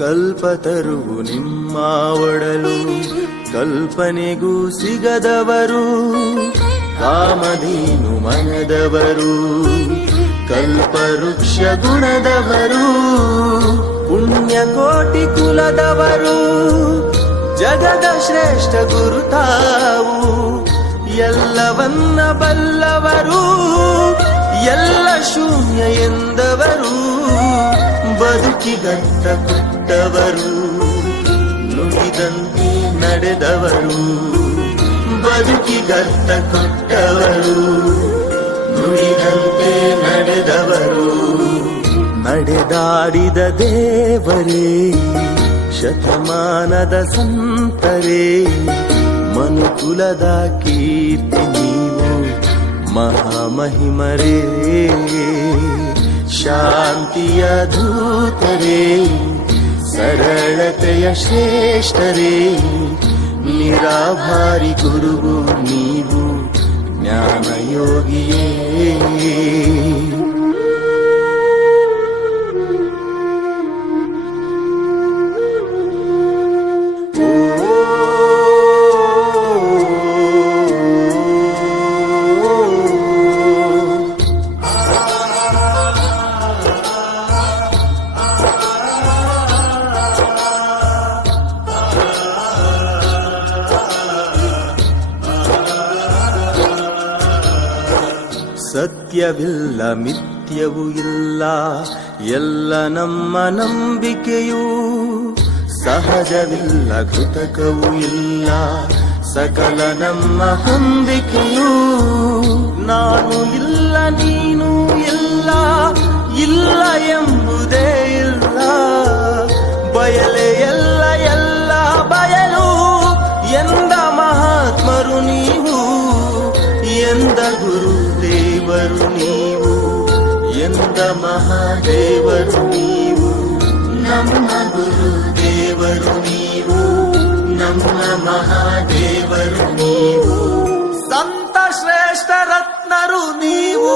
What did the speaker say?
ಕಲ್ಪತರುವು ನಿಮ್ಮ ಒಡಲು, ಕಲ್ಪನೆಗೂ ಸಿಗದವರು ಕಾಮಧೇನು ಮನದವರು, ಕಲ್ಪವೃಕ್ಷ ಗುಣದವರು, ಪುಣ್ಯಕೋಟಿ ಕುಲದವರು, ಜಗದ ಶ್ರೇಷ್ಠ ಗುರುತಾವು, ಎಲ್ಲವನ್ನ ಬಲ್ಲವರು, ಎಲ್ಲ ಶೂನ್ಯ ಎಂದವರು, ಬದುಕಿಗಂತ ಕೊಟ್ಟವರು, ನುಡಿದಂತೆ ನಡೆದವರು, ಬದುಕಿಗರ್ಥ ಕೊಟ್ಟವರು, ನುಡಿದಂತೆ ನಡೆದವರು, ನಡೆದಾಡಿದ ದೇವರೇ, ಶತಮಾನದ ಸಂತರೇ, ಮನುಕುಲದ ಕೀರ್ತಿ ನೀವು ಮಹಾಮಹಿಮರೇ, ಶಾಂತಿಯ ದೂತರೇ, ಸರಳತೆಯ ಶ್ರೇಷ್ಠರೇ, ನಿರಾಭಾರಿ ಗುರುವು ನೀವು ಜ್ಞಾನಯೋಗಿಯೇ. ಸತ್ಯವಿಲ್ಲ ಮಿಥ್ಯವೂ ಇಲ್ಲ, ಎಲ್ಲ ನಮ್ಮ ನಂಬಿಕೆಯೂ, ಸಹಜವಿಲ್ಲ ಕೃತಕವೂ ಇಲ್ಲ, ಸಕಲ ನಮ್ಮ ಹೊಂದಿಕೆಯೂ, ನಾನು ಇಲ್ಲ ನೀನು ಇಲ್ಲ, ಇಲ್ಲ ಎಂಬುದೇ ಇಲ್ಲ, ಬಯಲೆ ಎಲ್ಲ ಎಲ್ಲ ಬಯಲು ಎಂದ ಮಹಾತ್ಮರು ನೀವು, ಎಂದ ಗುರು ದೇವರು ನೀವು, ಎಂದ ಮಹಾದೇವರು ನೀವು, ನಮ್ಮ ಗುರು ದೇವರು ನೀವು, ನಮ್ಮ ಮಹಾದೇವರು ನೀವು, ಸಂತ ಶ್ರೇಷ್ಠ ರತ್ನರು ನೀವು.